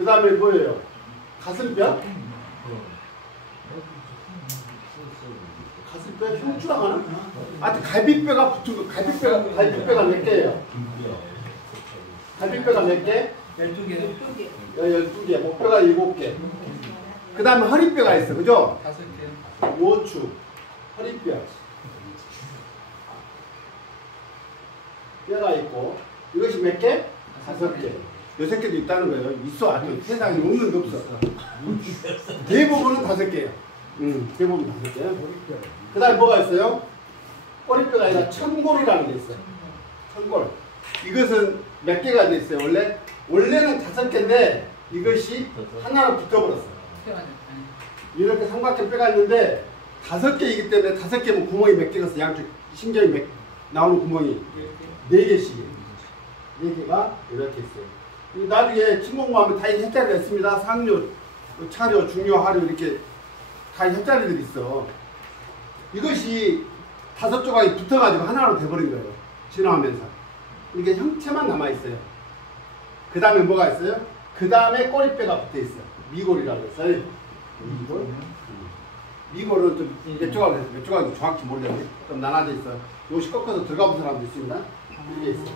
그 다음에 뭐예요? 가슴뼈? 가슴뼈 흉추라고 하나? 하여튼 갈비뼈가 붙은 거, 갈비뼈가 몇 개예요? 갈비뼈가 몇 개? 12개. 12개. 목뼈가 7개. 그 다음에 허리뼈가 있어. 그죠? 5개. 오추. 허리뼈. 뼈가 있고. 이것이 몇 개? 5개. 6개도 있다는 거예요. 있어. 아주 세상에 없는 게 없어. 대부분은 5개예요. 대부분 5개예요. 그 다음에 뭐가 있어요? 꼬리뼈가 아니라 천골이라는 게 있어요. 천골. 이것은 몇 개가 돼 있어요? 원래는 5개인데 이것이 하나로 붙어버렸어. 이렇게 삼각형 뼈가 있는데 5개이기 때문에 5개면 구멍이 몇 개가 있어? 양쪽 신경이 나오는 구멍이 4개씩이에요. 4개가 이렇게 있어요. 나중에 침공부하면 다 협자리가 있습니다. 상류, 차료, 중요, 하류 이렇게 다 협자리들이 있어. 이것이 5조각이 붙어가지고 하나로 돼버린 거예요. 진화하면서. 이게 형체만 남아있어요. 그 다음에 뭐가 있어요? 그 다음에 꼬리뼈가 붙어있어요. 미골이라고 했어요. 미골? 미골은 좀 몇 조각인지 정확히 모르겠는데 좀 나눠져 있어요. 요것이 꺾어서 들어가 본 사람도 있습니다. 이게 있어요.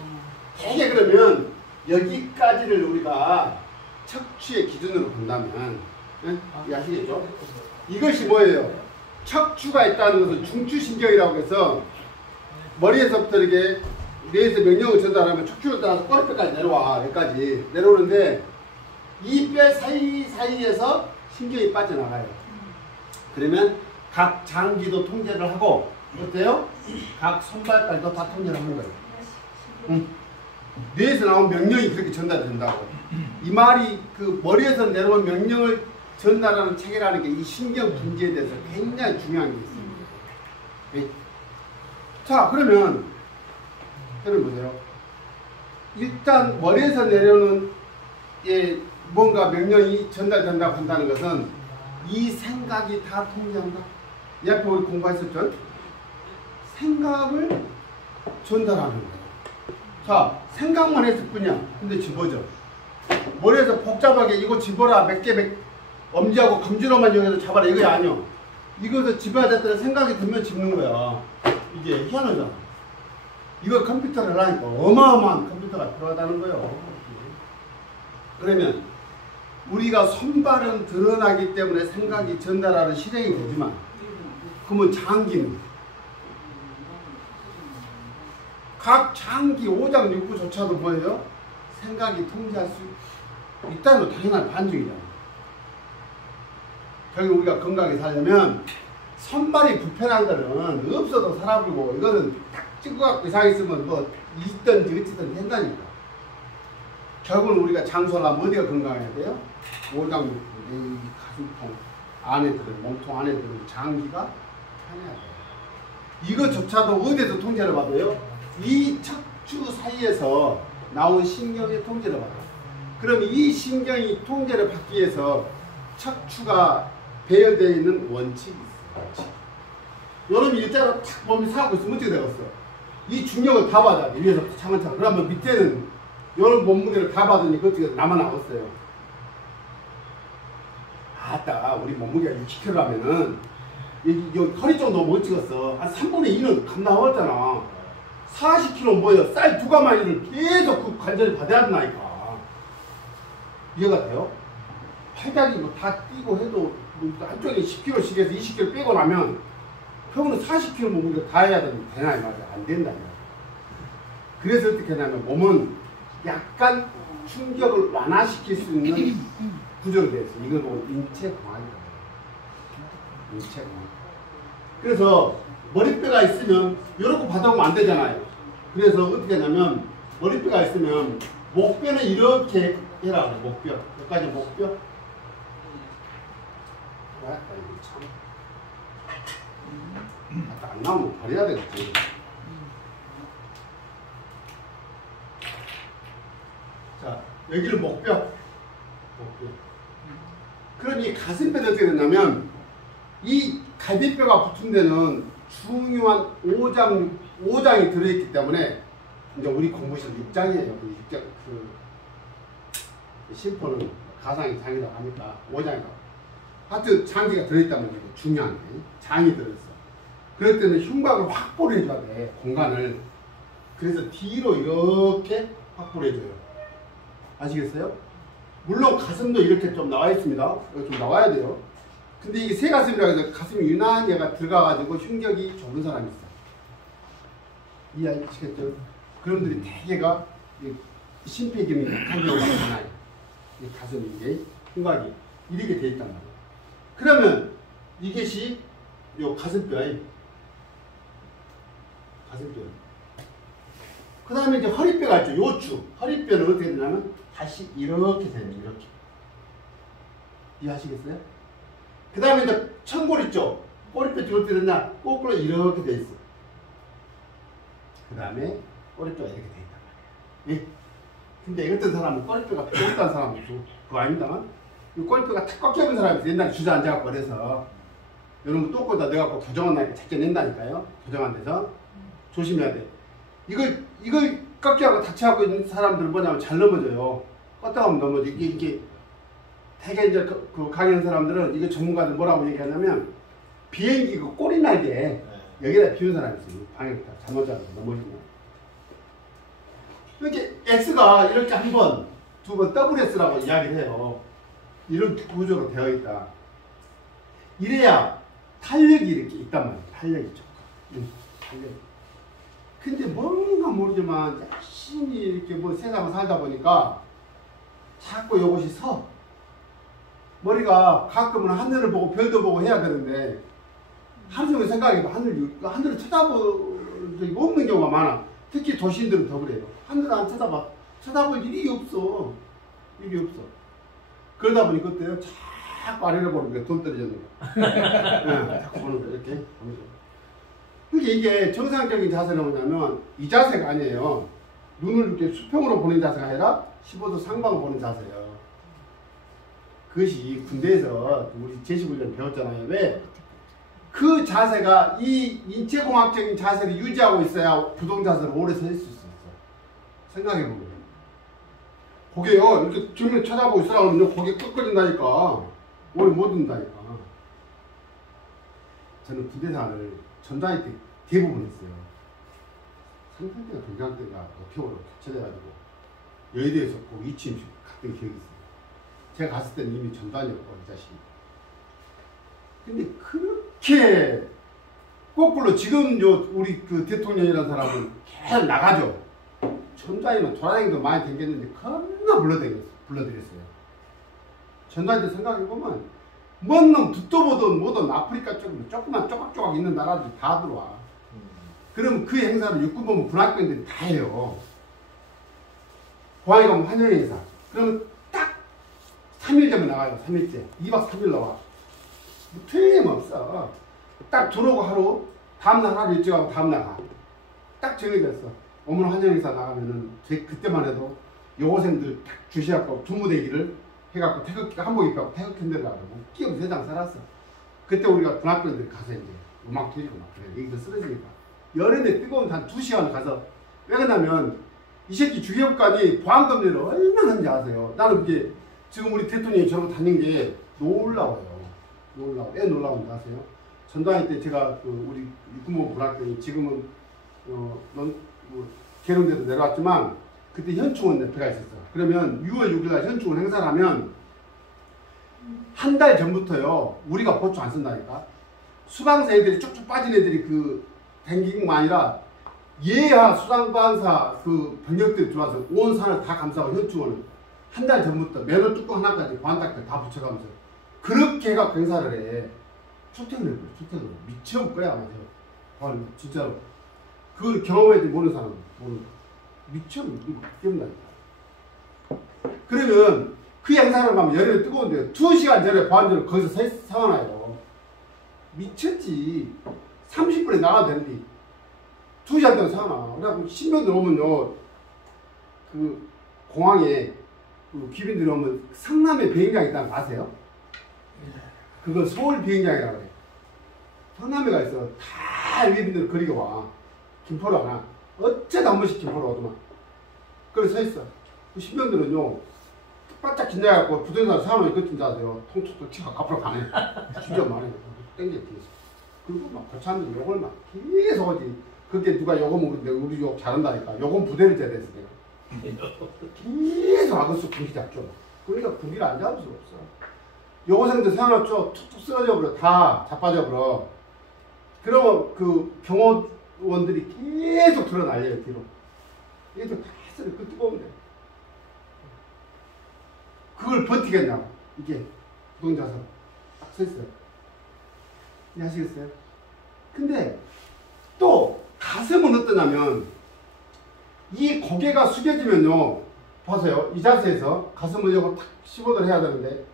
이게 그러면 여기까지를 우리가 척추의 기준으로 본다면 아시겠죠? 이것이 뭐예요? 척추가 있다는 것은 중추신경이라고 해서 머리에서부터 이렇게 뇌에서 명령을 전달하면 척추를 따라서 꼬리뼈까지 내려와. 여기까지 내려오는데 이 뼈 사이사이에서 신경이 빠져나가요. 그러면 각 장기도 통제를 하고 어때요? 각 손발까지도 다 통제를 하는 거예요. 뇌에서 나온 명령이 그렇게 전달이 된다고. 이 말이 그 머리에서 내려온 명령을 전달하는 체계라는 게 이 신경 분지에 대해서 굉장히 중요한 게 있습니다. 자, 그러면 보세요. 일단 머리에서 내려오는 뭔가 명령이 전달된다고 한다는 것은 이 생각이 다 통제한다. 옆에 우리 공부했었죠? 생각을 전달하는 거예요. 자, 생각만 했을 뿐이야. 근데 집어져. 머리에서 복잡하게 이거 집어라. 엄지하고 검지로만 이용해서 잡아라. 이거 아니야. 이거도 집어야 됐더니 생각이 들면 집는 거야. 이게 희한하잖아. 이거 컴퓨터를 하니까 어마어마한 컴퓨터가 필요하다는 거예요. 그러면 우리가 손발은 드러나기 때문에 생각이 전달하는 실행이 되지만 그러면 장기는 각 장기, 오장, 육부조차도 뭐예요? 생각이 통제할 수 있다는 당연한 반증이잖아요. 결국 우리가 건강하게 살려면 손발이 불편한 거는 없어도 살아보고 이거는 딱 찍어갖고 이상 있으면 뭐 있든지 어찌든 된다니까. 결국은 우리가 장수를 하면 어디가 건강해야 돼요? 오장, 육부, 가슴통 안에 들은 몸통 안에 들은 장기가 편해야 돼요. 이것조차도 어디에서 통제를 받아요? 이 척추 사이에서 나온 신경의 통제를 받아요. 그럼 이 신경이 통제를 받기 위해서 척추가 배열되어 있는 원칙이 있어요. 원칙. 여러분이 일자로 탁 몸이 사고 있으면 어떻게 되겠어? 이 중력을 다 받아. 위에서부터 차근차근. 그러면 밑에는 여러분 몸무게를 다 받으니 그쪽에 남아나왔어요. 아따, 우리 몸무게가 60kg라면은 여기 허리 정도 못 찍었어. 한 3분의 2는 감 나왔잖아. 40kg 뭐예요? 쌀 2가마니를 계속 그 관절을 받아야 된다니까. 이해가 돼요? 팔다리 뭐 다 뛰고 해도 뭐 한쪽에 10kg씩 해서 20kg 빼고 나면 평균은 40kg 몸무게를 다 해야 되나 이 말이야. 안 된다. 그래서 어떻게 하냐면 몸은 약간 충격을 완화시킬 수 있는 구조로 되어 있어요. 이건 뭐 인체 공학이라고 해요. 인체 공학. 그래서 머리뼈가 있으면 이렇게 받아오면 안 되잖아요. 그래서 어떻게 하냐면 머리뼈가 있으면 목뼈는 이렇게 해라. 목뼈. 여기까지 목뼈. 안 나오면 버려야 되겠지. 자, 여기를 목뼈. 그럼 이 가슴뼈는 어떻게 되냐면 이 갈비뼈가 붙은 데는 중요한 오장이 들어있기 때문에 이제 우리 공부실 6장이에요. 그 6장 그 심포는 가상의 장이라고 합니까? 오장이라고. 하여튼 장기가 들어있단 말이에요. 중요한 게. 장이 들어있어. 그럴 때는 흉곽을 확보를 해줘야 돼. 공간을. 그래서 뒤로 이렇게 확보를 해줘요. 아시겠어요? 물론 가슴도 이렇게 좀 나와 있습니다. 여기 좀 나와야 돼요. 근데 이게 새 가슴이라 해서 가슴이 유난히 얘가 들어가가지고 흉격이 좁은 사람이 있어. 이해하시겠죠? 그런들이 대개가 심폐기능이 약한 경우가 많아요. 이 가슴이 이게 흉곽이 이렇게 돼 있단 말이에요. 그러면 이것이 요 가슴뼈에 그 다음에 이제 허리뼈가 있죠. 요추. 허리뼈는 어떻게 되냐면 다시 이렇게 됩니다. 이렇게. 이해하시겠어요? 그 다음에 이제 천골 있죠. 꼬리뼈 뒤로 어떻게 되냐? 거꾸로 이렇게 돼 있어. 그 다음에 꼬리뼈가 이렇게 돼 있단 말이에요. 예. 근데 어떤 사람은 꼬리뼈가 필요 없다는 사람도 있고, 그거 아닙니다만, 이 꼬리뼈가 탁 꽉 잡은 사람이 옛날에 주저앉아갖고 그래서, 여러분 똥꼬다 넣어갖고 교정한 나니까 작게 낸다니까요. 교정한 데서. 조심해야 돼. 이걸 깎여갖고 다치하고 있는 사람들은 뭐냐면 잘 넘어져요. 껐다 하면 넘어져. 이게 되게 이제 그 강의하는 사람들은 이거 전문가들 뭐라고 얘기하냐면 비행기 그 꼬리 날개 여기다 비운 사람이 있어요. 방향 잘못 잡아서 넘어지면. 이렇게 S가 이렇게 한 번, 두 번 WS라고 이야기를 해요. 이런 구조로 되어 있다. 이래야 탄력이 이렇게 있단 말이에요. 탄력이 있죠. 탄력. 근데 뭔가 모르지만 열심히 이렇게 뭐 세상을 살다 보니까 자꾸 이것이 서. 머리가 가끔은 하늘을 보고 별도 보고 해야 되는데 하루 종일 생각해봐. 하늘을 쳐다본 적이 없는 경우가 많아. 특히 도시인들은 더 그래요. 하늘을 안 쳐다봐. 쳐다볼 일이 없어. 일이 없어. 그러다 보니 그때요. 자꾸 아래를 보는 거야. 돈 떨어지는 거. 네, 자꾸 보는 거 이렇게. 그러니까 이게 정상적인 자세는 뭐냐면 이 자세가 아니에요. 눈을 이렇게 수평으로 보는 자세가 아니라 15도 상방으로 보는 자세예요. 그것이 군대에서 우리 제시훈련 배웠잖아요. 왜? 그 자세가 이 인체공학적인 자세를 유지하고 있어야 부동자세를 오래 서 있을 수 있어. 생각해보면. 고개요. 이렇게 주변에 쳐다보고 있으라고 하면 고개 꺾어진다니까. 오래 못 든다니까. 저는 군대 생활을 전단위 때 대부분 했어요. 상상대가 동장대가 어표로 교체돼가지고 여의도에서 꼭 이치임식 갔던 기억이 있어요. 제가 갔을 때는 이미 전단이었고 이 자식이. 근데 그렇게 거꾸로 지금 우리 그 대통령이라는 사람은 계속 나가죠. 전단위는 돌아다니기도 많이 댕겼는데 겁나 불러드렸어요. 전단위 때 생각해보면 뭔 놈 듣도 보던 뭐든 아프리카 쪽으로 조그만 쪼각쪼각 있는 나라들이 다 들어와. 그럼 그 행사를 육군본부 군학병들이 다 해요. 공항에 가면 환영 행사. 그러면 딱 3일 전에 나가요. 3일째. 2박 3일 나와. 뭐 틀림없어. 딱 들어오고 하루, 다음날 하루 일찍 하고 다음날 가. 딱 정해졌어. 어머니 환영 행사 나가면은 그때만 해도 여고생들 딱 주시하고 두무대기를 해갖고 태극기가 한복 입고 태극기 내려가지고 끼고 세상 살았어. 그때 우리가 군학병들이 가서 이제 음악 틀리고 막 그래. 여기서 쓰러지니까. 여름에 뜨거운 한 2시간 가서 왜 그러냐면 이 새끼 주계국관이 보안검열을 얼마나 하는지 아세요? 나는 그게 지금 우리 대통령이 저러고 다닌 게 놀라워요. 놀라워. 왜 놀라운지 아세요? 전당회 때 제가 우리 육군본부 군학병이 지금은 개론대도 내려왔지만 그때 현충원 옆에가 있었어. 그러면 6월 6일날 현충원 행사를 하면 한 달 전부터요. 우리가 보충 안 쓴다니까. 수방사 애들이 쭉쭉 빠진 애들이 그 댕기는 거 아니라 예하 수상반사 그 병력들이 들어와서 온 산을 다 감싸고 현충원을 한 달 전부터 매너 뚜껑 하나까지 보안딱들 다 붙여가면서 그렇게 해갖고 행사를 해. 출퇴근을 해버려. 출퇴근을. 미쳐볼 거야 아마. 아, 진짜로. 그걸 경험해야지 모르는 사람은 모르는 거야. 미쳐버려. 기억나니까. 그러면 그 행사를 가면 여름에 뜨거운데 2시간 전에 보안전을 거기서 서놔요. 미쳤지. 30분에 나가도 되는데 2시간 동안 서놔. 그래갖고 신병들 오면요. 그 공항에 그 귀빈들이 오면 성남에 비행장이 있다는 거 아세요? 그건 서울 비행장이라고 그래. 성남에가 있어. 다 외빈들 거리가 와. 김포로 안 와. 어째도 한 번씩 김포로 오더만. 그래 서 있어. 그 신병들은요. 바짝 긴장해갖고 부동산 사람이 이것 좀 아세요. 통통통 치고 앞으로 가네. 진짜 많이 땡겨 뒤에서. 그리고 막 거창한데 욕을 막 계속 하지. 그게 누가 욕을 먹는데 우리 욕 잘한다니까. 욕은 부대를 제대했어 내가. 계속 악을수 군기 잡죠. 그러니까 군기를 안 잡을 수가 없어. 여고생들 생각났죠. 툭툭 쓰러져 버려. 다 자빠져 버려. 그러면 그 경호원들이 계속 들어날려요 뒤로. 얘들 다 쓰러 그 뜨거운 데. 그걸 버티겠냐고. 이게 부동자서 딱 서있어요. 이해하시겠어요? 근데 또 가슴은 어떠냐면 이 고개가 숙여지면요. 보세요. 이 자세에서 가슴을 여고 탁 15도를 해야 되는데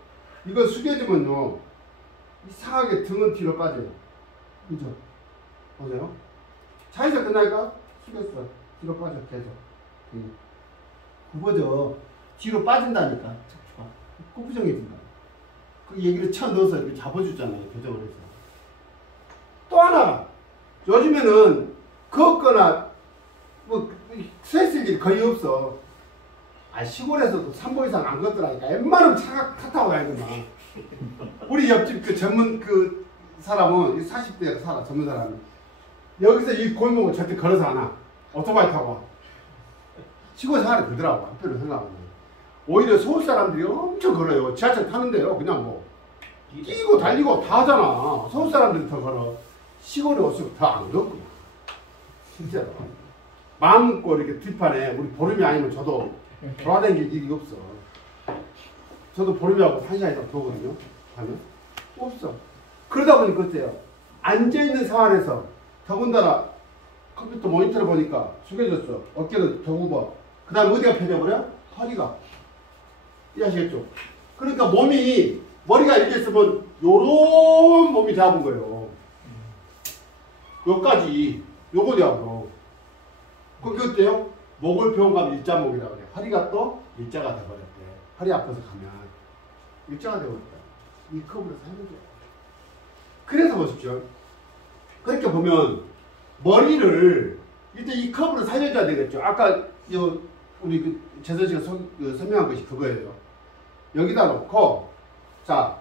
이거 숙여지면요. 이상하게 등은 뒤로 빠져요. 그죠? 보세요. 자에서 끝나니까 숙였어. 뒤로 빠져 계속. 그거죠. 뒤로 빠진다니까. 척추가. 꼬부정해진다. 그 얘기를 쳐넣어서 이렇게 잡아주잖아요. 교정을 해서. 또 하나. 요즘에는 걷거나 뭐 서 있을 일이 거의 없어. 아 시골에서도 3보 이상 안 걷더라니까. 웬만하면 차가 타 타고 다니더만. 우리 옆집 그 전문 그 사람은 40대에 살아. 전문 사람이. 여기서 이 골목을 절대 걸어서 안 와. 오토바이 타고 와. 시골 생활이 그러더라고. 한편으로 생각하면. 오히려 서울 사람들이 엄청 걸어요. 지하철 타는데요. 그냥 뭐 끼고 달리고 다 하잖아. 서울 사람들이 더 걸어. 시골에 올수록 더 안 걷고. 진짜로. 마음껏 이렇게 뒷판에 우리 보름이 아니면 저도 돌아다닐 일이 없어. 저도 보름이하고 1시간 이상 보거든요. 가면 없어. 그러다 보니까 어때요? 앉아있는 생활에서 더군다나 컴퓨터 모니터를 보니까 숙여졌어. 어깨를 더 굽어. 그 다음 어디가 펴져버려? 허리가. 이해하시겠죠? 그러니까 몸이 머리가 이렇게 있으면 요런 몸이 잡은 거예요. 요까지 요거 잡아. 그게 어때요? 목을 표현하면 일자목이라고 그래. 허리가 또 일자가 돼버렸대. 허리 아파서 가면 일자가 돼버렸다. 이 컵으로 사는 거야. 그래서 보십시오. 그렇게 보면 머리를 일단 이 컵으로 살려줘야 되겠죠. 아까 우리 그 재선 씨가 설명한 것이 그거예요. 여기다 놓고 자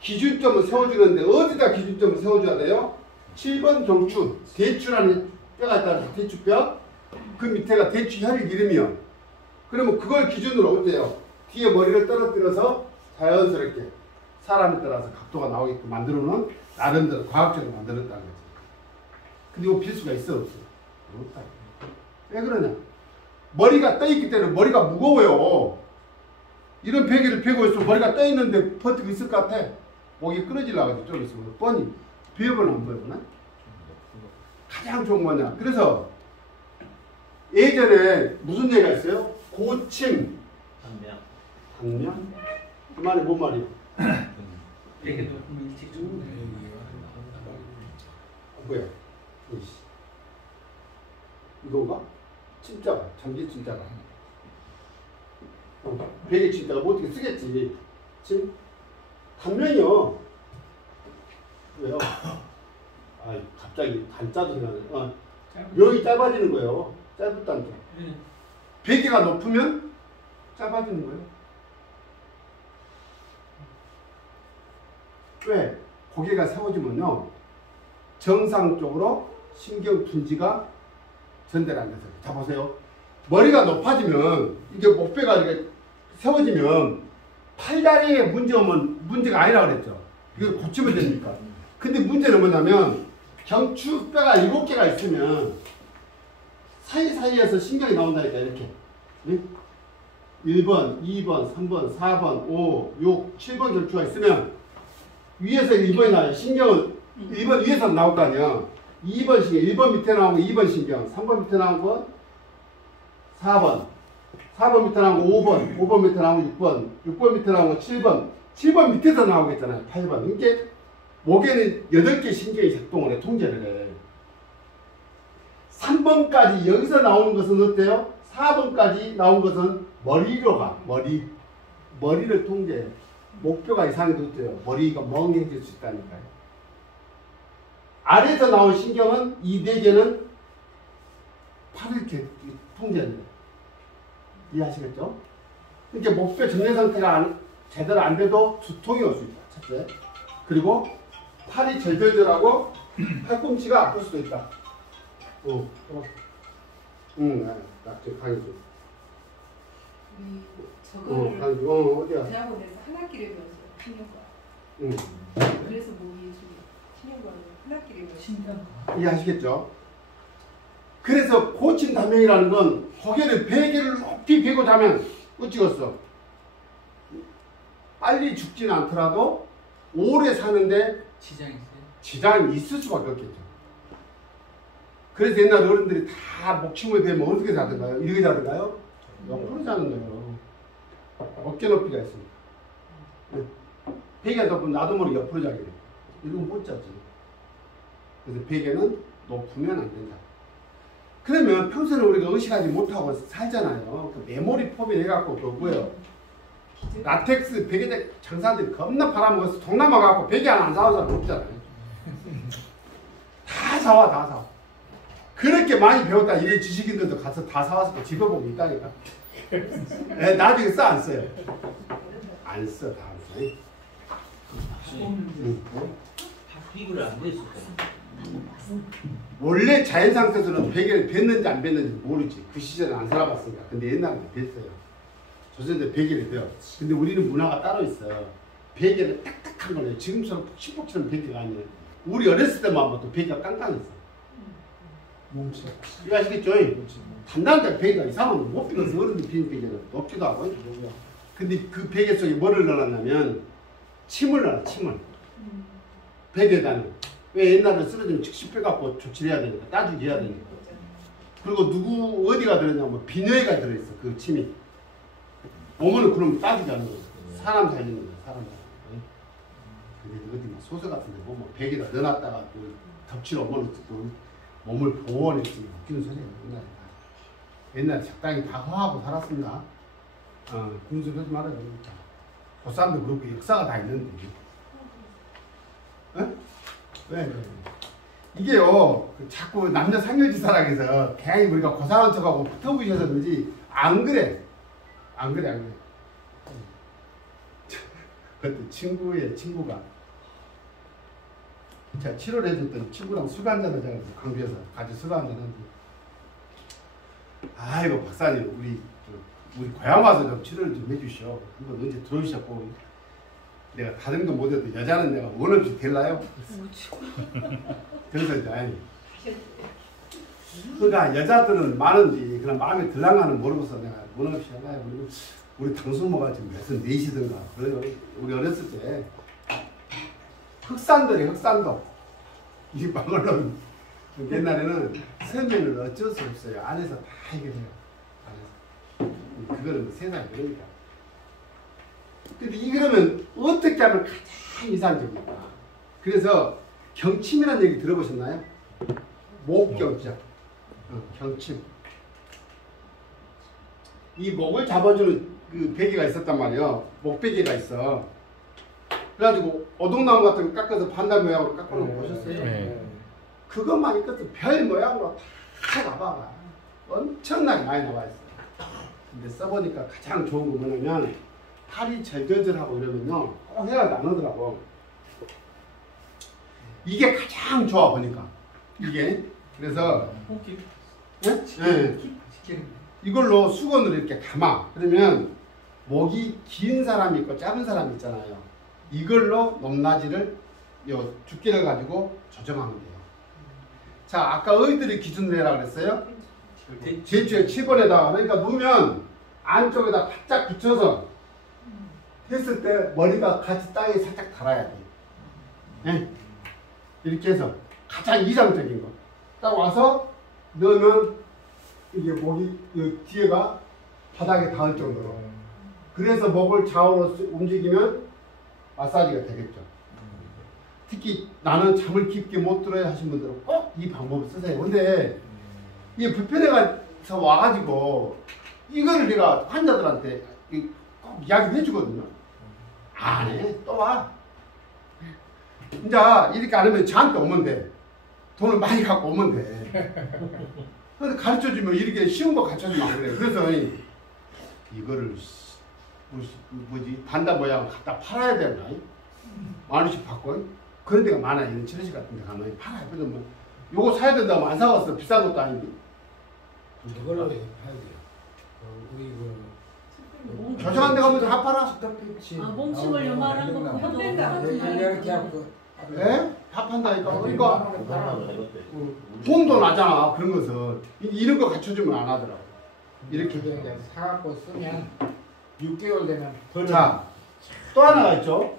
기준점을 세워주는데 어디다 기준점을 세워줘야 돼요? 7번 경추 대추라는 뼈가 있다. 대추뼈 그 밑에가 대추혈 이름이요. 그러면 그걸 기준으로 어때요? 뒤에 머리를 떨어뜨려서 자연스럽게 사람에 따라서 각도가 나오게끔 만들어놓은 나름대로 과학적으로 만들었다는 거지. 근데 이거 필수가 있어 없어? 없다. 왜 그러냐? 머리가 떠있기 때문에 머리가 무거워요. 이런 베개를 베고 있으면 머리가 떠있는데 버티고 있을 것 같아. 목이 끊어지려고 좀 있으면 뻔히 비협은 안 보여보나? 가장 좋은 거냐? 그래서 예전에 무슨 얘기가 있어요? 고침 당면? 그 말이 뭔 말이에요? 베개도 일찍 주고 뭐야? 이건가? 진짜가 잠기 진짜가 베개 진짜가 뭐 어떻게 쓰겠지? 침? 단면이요. 왜요? 아 갑자기 단자도 생각나네. 여기 짧아지는 거예요. 짧았다는 게. 베개가 높으면 짧아지는 거예요. 왜? 고개가 세워지면요. 정상적으로 신경둔지가 전달이 안 돼서. 자 보세요. 머리가 높아지면 이게 목뼈가 이렇게 세워지면 팔다리에 문제가 아니라 그랬죠. 이거 고치면 됩니까? 근데 문제는 뭐냐면 경추뼈가 7개가 있으면 사이사이에서 신경이 나온다니까 이렇게. 응? 1번, 2번, 3번, 4번, 5, 6, 7번 경추가 있으면 위에서 1번이 나와요. 신경은 1번 위에서 나올 거 아니야. 2번 신경, 1번 밑에 나온 거 2번 신경, 3번 밑에 나온 거 4번, 4번 밑에 나온 거 5번, 5번 밑에 나온 거 6번, 6번 밑에 나온 거 7번, 7번 밑에서 나오겠잖아요. 8번. 이게 목에는 8개 신경이 작동을 해, 통제를 해. 3번까지 여기서 나오는 것은 어때요? 4번까지 나온 것은 머리로 가. 머리를 통제해. 목표가 이상해도 어때요? 머리가 멍해질 수 있다니까요. 아래에서 나온 신경은 이 4개는 팔을 이렇게 통제해요. 이해하시겠죠? 이렇게 목뼈 정리 상태가 제대로 안 돼도 두통이 올 수 있다. 첫째. 그리고 팔이 절절절하고 팔꿈치가 아플 수도 있다. 낙지 강의 좀. 저거를 어디야? 대학원에서 한 학기를 배웠어요. 10년간. 그래서 몸이 좀 10년간 한 학기를 배웠어요. 이해하시겠죠? 그래서 고친 단명이라는 건 고개를 베개를 높이 베고 자면 어찌겠어? 빨리 죽지는 않더라도 오래 사는데 지장 있어요? 지장이 있을 수밖에 없겠죠. 그래서 옛날 어른들이 다 목침을 대면 어떻게 자던가요? 이렇게 자던가요? 옆으로 자는 거예요. 어깨 높이가 있습니다. 베개 덮으면 나도 모르게 옆으로 자게 돼요. 이러면 못 자지. 그래서 베개는 높으면 안 된다. 그러면 평소에 우리가 의식하지 못하고 살잖아요. 그 메모리 폼이 돼갖고 그거고요. 라텍스 베개 장사들이 겁나 팔아먹어서 동남아 가고 베개 하나 안 사온 사람 없잖아요. 다 사와, 다 사와. 그렇게 많이 배웠다 이런 지식인들도 가서 다 사와서 집에 보면 있다니까. 나중에 써 안 써요? 안 써, 다 안 써. 비교를 안 됐을까요? 원래 자연 상태에서는 베개를 뱉는지 안 뱉는지 모르지. 그 시절에 안 살아봤으니까. 근데 옛날에는 뱉어요. 조선때 베개를 배워. 근데 우리는 문화가 따로 있어요. 베개를 딱딱한 거예요. 지금처럼 푹신푹신한 베개가 아니에요. 우리 어렸을 때만 봐도 베개가 깡깡했어. 이거 아시겠죠? 단단한 베개가 이상하면 못 비워서 어른들 비는 베개는 높기도 하고. 근데 그 베개 속에 뭐를 넣어놨냐면 침을 넣어놔, 침을. 베개에다는. 왜 옛날에 쓰러지면 즉시 빼갖고 조치를 해야 되니까, 따주기 해야 되니까. 그리고 누구, 어디가 들었냐면 비녀에가 들어있어, 그 침이. 오면은 그럼 따주기 하는 거죠. 사람 살리는 거죠, 사람 살리는 거. 근데 어디 막 소설 같은 데 보면 베개에다 넣어놨다가 또 덮치러 오면은 또 몸을 보호하니까 웃기는 소리예요, 옛날에 적당히 다 허하고 살았습니다. 군소리 하지 말아요. 그 사람도 그렇고 역사가 다 있는데. 왜? 이게요, 자꾸 남녀 상여지사랑해서 괜히 우리가 고상한 척하고 붙어보셔서 그러지, 안 그래. 안 그래. 그때 친구가 제가 치료를 해줬더니 친구랑 술 한잔 하자고 강주에서 같이 술 한잔 하는데, 아이고 박사님 우리 고향 와서 좀 치료를 좀 해주시오. 한번 언제 들어오셨고 내가 다른 거 못해도 여자는 내가 원 없이 될라요? 그래서 이제 아니 그러니까 여자들은 많은지 그런 마음에 들랑하는 모르고서 내가 원 없이 하나요? 우리 당수모가 지금 몇은 넷이든가 그래요. 우리 어렸을 때 흑산도 이 방을로 옛날에는 서면은 어쩔 수 없어요. 안에서 다 해결해요. 안에서 그거는 세상에 그러니까. 근데 이거는 어떻게 하면 가장 이상적일까? 그래서 경침이라는 얘기 들어보셨나요? 목경자, 경침. 이 목을 잡아주는 그 베개가 있었단 말이에요. 목베개가 있어. 그래가지고 오동나무 같은 거 깎아서 반달 모양으로 깎아놓은 거 보셨어요? 네. 그것만 있어도 별 모양으로 다 나와봐. 엄청나게 많이 나와 있어요. 근데 써보니까 가장 좋은 거 뭐냐면 팔이 절절절하고 이러면요 꼭 해야 안 오더라고. 이게 가장 좋아 보니까 이게. 그래서 이걸로 수건으로 이렇게 감아. 그러면 목이 긴 사람이 있고 짧은 사람이 있잖아요. 이걸로 높낮이를 요 두께를 가지고 조정하면 돼요. 자, 아까 어디들이 기준으로 해라 그랬어요? 제주에 7번에다가. 그러니까 누우면 안쪽에다 바짝 붙여서 했을 때 머리가 같이 땅에 살짝 닿아야 돼. 네? 이렇게 해서 가장 이상적인 거. 딱 와서 넣으면 이게 목이 뒤에가 바닥에 닿을 정도로. 그래서 목을 좌우로 움직이면 마사지가 되겠죠. 특히 나는 잠을 깊게 못 들어야 하신 분들은 꼭 이 방법을 쓰세요. 근데 이게 불편해서 와가지고 이거를 내가 환자들한테 꼭 이야기를 해주거든요. 안 해. 또 와. 이제 이렇게 안 하면 저한테 오면 돼. 돈을 많이 갖고 오면 돼. 근데 가르쳐주면 이렇게 쉬운 거 가르쳐주면 안 그래. 그래서 이거를 뭐지 단다 모양 갖다 팔아야 되나? 10,000원씩 받고 그런 데가 많아요. 이런 치료실 같은 데 가면 팔아요. 그래서 뭐 요거 사야 된다고 안 사왔어. 비싼 것도 아닌데. 저걸로 해야 돼요. 우리 저렴한 데 가면 다 팔아. 몽심을 요만한 거 그것도 이렇게 하고 예? 다 판다니까. 그러니까 돈도 나잖아. 그런 것은 이런 거 갖춰주면 안 하더라고. 이렇게 이제 사갖고 쓰면 6개월 되면 자, 또 하나가 있죠.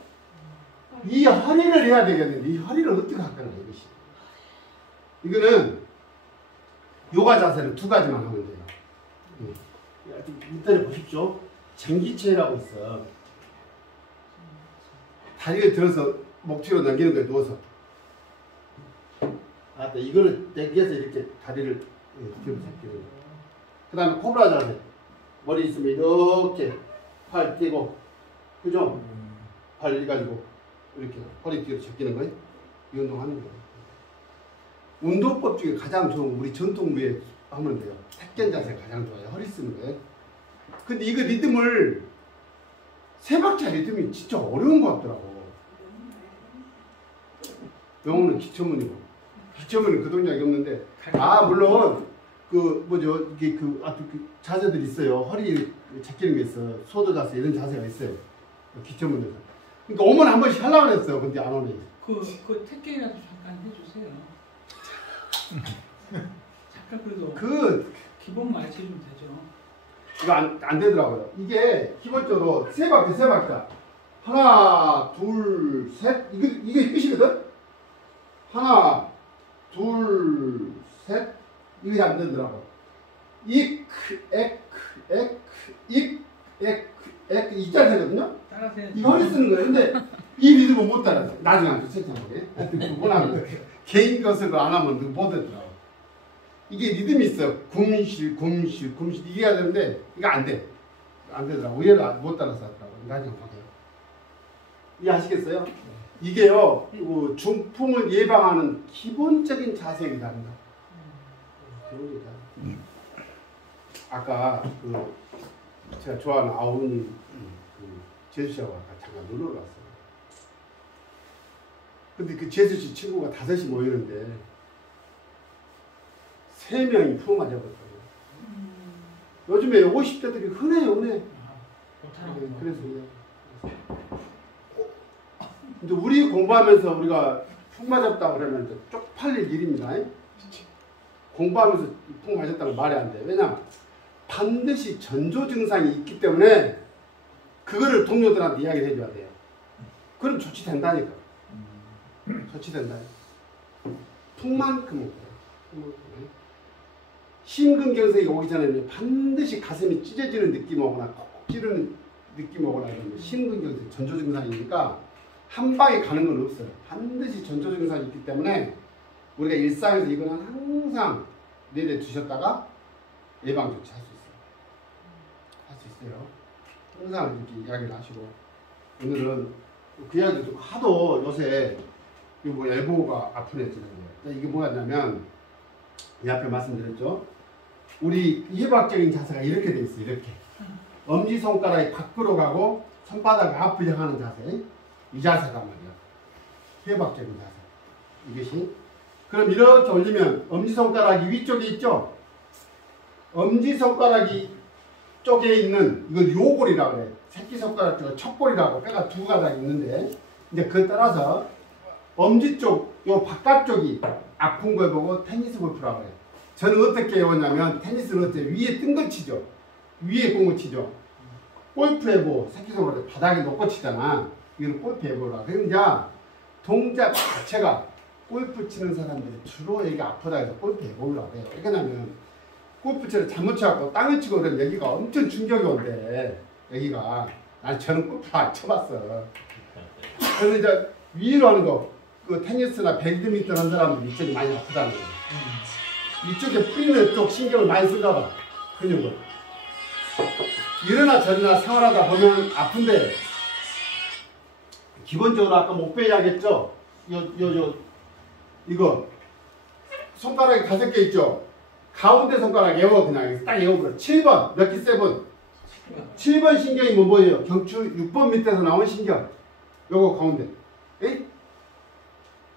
이 허리를 해야 되겠는데 이 허리를 어떻게 할 거냐 이것이. 이거는 요가 자세를 2가지만 하면 돼요. 이따 보십시오. 전기체라고 있어. 다리를 들어서 목 뒤로 넘기는 거에 누워서. 이거를 당겨서 이렇게 다리를 뒤로 잡기는 거예요. 그 다음에 코브라 자세. 머리 있으면 이렇게 팔 떼고, 그죠? 팔 가지고 이렇게 허리 뒤로 제끼는 거예요. 이 운동하는 거예요. 운동법 중에 가장 좋은 우리 전통무예 하면 돼요. 택견 자세 가장 좋아요. 허리 쓰는 거예요. 근데 이거 리듬을 3박자 리듬이 진짜 어려운 것 같더라고. 영어는 기초문이고 기초문은 그 동작이 없는데 물론 이게 자세들이 있어요. 허리 제끼는 게 있어. 소도 자세 이런 자세가 있어요. 기초문에서. 그러니까 오면 한 번씩 하려고 했어요. 근데 안 오네. 그 택견이라도 잠깐 해주세요. 잠깐 그래도 기본 말해주면 되죠. 이거 안 되더라고요. 이게 기본적으로 3박자. 하나, 둘, 셋. 이게 끝이거든? 하나, 둘, 셋. 이게 안 되더라고. 이 자세거든요? 이거 허리 쓰는 거예요. 근데 이 리듬은 못 따라서. 나중에 안 돼. 세팅하게. 원하는 개인 것을 안 하면 못 하더라고. 이게 리듬이 있어요. 굼실 이게 해야 되는데 이거 안 돼. 안 되더라고. 의외로 못 따라서 하더라고. 나중에 보세요. 이해하시겠어요? 이게요. 중풍을 예방하는 기본적인 자세이기도 합니다. 아까 제가 좋아하는 아우니 제수씨하고 아까 잠깐 놀러 갔어요. 근데 그 제수씨 친구가 5이 모이는데 3명이 푹 맞아버렸어요. 요즘에 50대들이 흔해요. 그래서 이제 우리 공부하면서 우리가 푹 맞았다 그러면 이제 쪽팔릴 일입니다. 공부하면서 푹 맞았다는 말이 안 돼. 왜냐? 반드시 전조 증상이 있기 때문에 그거를 동료들한테 이야기를 해줘야 돼요. 그럼 조치된다니까. 조치된다니까. 푹만큼은 그래요. 심근경색이 오기 전에는 반드시 가슴이 찢어지는 느낌 오거나 콕 찌르는 느낌 오거나 이러면 심근경색 전조 증상이니까 한 방에 가는 건 없어요. 반드시 전조 증상이 있기 때문에 우리가 일상에서 이거는 항상 내내 두셨다가 예방 조치 할 수 있어요. 할 수 있어요. 항상 이렇게 이야기를 하시고 오늘은 그 이야기 듣고 하도 요새 엘보가 아픈 애들이에요. 이게 뭐였냐면 이 앞에 말씀드렸죠. 우리 해부학적인 자세가 이렇게 돼 있어요. 이렇게 엄지손가락이 밖으로 가고 손바닥이 앞을 향하는 자세. 이 자세가 말이야. 해부학적인 자세. 이것이 그럼 이렇게 올리면 엄지손가락이 위쪽에 있죠. 엄지손가락이 쪽에 있는 이걸 요골이라고 그래. 새끼손가락 쪽에 척골이라고 뼈가 2가닥 있는데 이제 그에 따라서 엄지 쪽, 요 바깥쪽이 아픈 걸 보고 테니스 골프라고 해요. 저는 어떻게 해오냐면 테니스는 어때? 위에 뜬 거 치죠. 위에 공을 치죠. 골프 해보, 새끼손가락 바닥에 놓고 치잖아. 이건 골프 해보라. 그러니까 동작 자체가 골프 치는 사람들이 주로 여기 아프다 해서 골프 해보려고 해요. 왜냐면 골프채를 잘못 쳐갖고 땅을 치고 그러면 여기가 엄청 충격이 온대. 여기가. 저는 골프 안 쳐봤어. 그래서 이제 위로 하는 거, 그 테니스나 배드민턴 하는 사람들 이쪽이 많이 아프다는 거예요. 이쪽에 뿌리는 쪽 신경을 많이 쓴가 봐. 근육을. 이러나 저러나 생활하다 보면 아픈데, 기본적으로 아까 목배 이야기했죠? 이거. 손가락이 5개 있죠? 가운데 손가락 외워, 그냥. 딱 외워버려. 7번, 럭키 세븐. 7번 신경이 뭐예요? 경추 6번 밑에서 나온 신경. 요거 가운데. 에?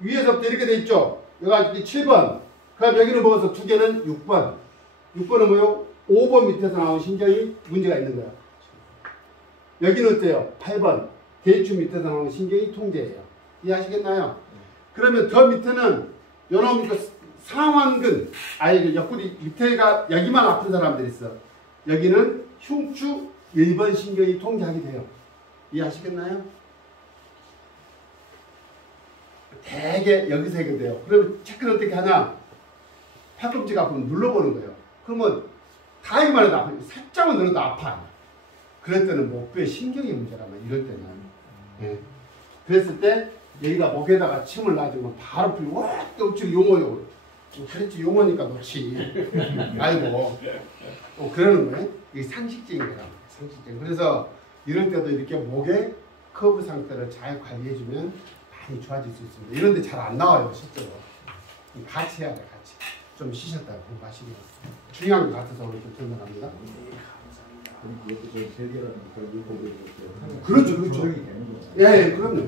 위에서부터 이렇게 돼 있죠? 여기가 7번. 그럼 여기는 뭐서 두 개는 6번. 6번은 뭐요? 5번 밑에서 나온 신경이 문제가 있는 거야. 여기는 어때요? 8번. 대추 밑에서 나온 신경이 통제예요. 이해하시겠나요? 그러면 더 밑에는 요놈 상완근, 아예 옆구리 밑에가 여기만 아픈 사람들이 있어. 여기는 흉추 1번 신경이 통제하게 돼요. 이해하시겠나요? 되게 여기서 해결 돼요. 그러면 체크를 어떻게 하냐? 팔꿈치가 아프면 눌러보는 거예요. 그러면 다이만 해도 아파요. 살짝만 눌러도 아파. 그럴 때는 목뼈에 신경이 문제라면 이럴 때는. 예. 그랬을 때 여기가 목에다가 침을 놔주면 바로 풀리고 와! 억지로 용어요. 그렇지 용어니까 놓지. 아이고. 그러는 거예요. 이게 상식적인 거야. 상식적인. 그래서 이럴 때도 이렇게 목의 커브 상태를 잘 관리해주면 많이 좋아질 수 있습니다. 이런 데 잘 안 나와요. 실제로. 같이 해야 돼. 같이. 좀 쉬셨다가 공부하시기 중요한 것 같아서 오늘 좀 전달합니다. 그럼 그것도 저 세계라는 걸 보고 있어요. 그렇죠. 그렇죠. 예, 그럼요.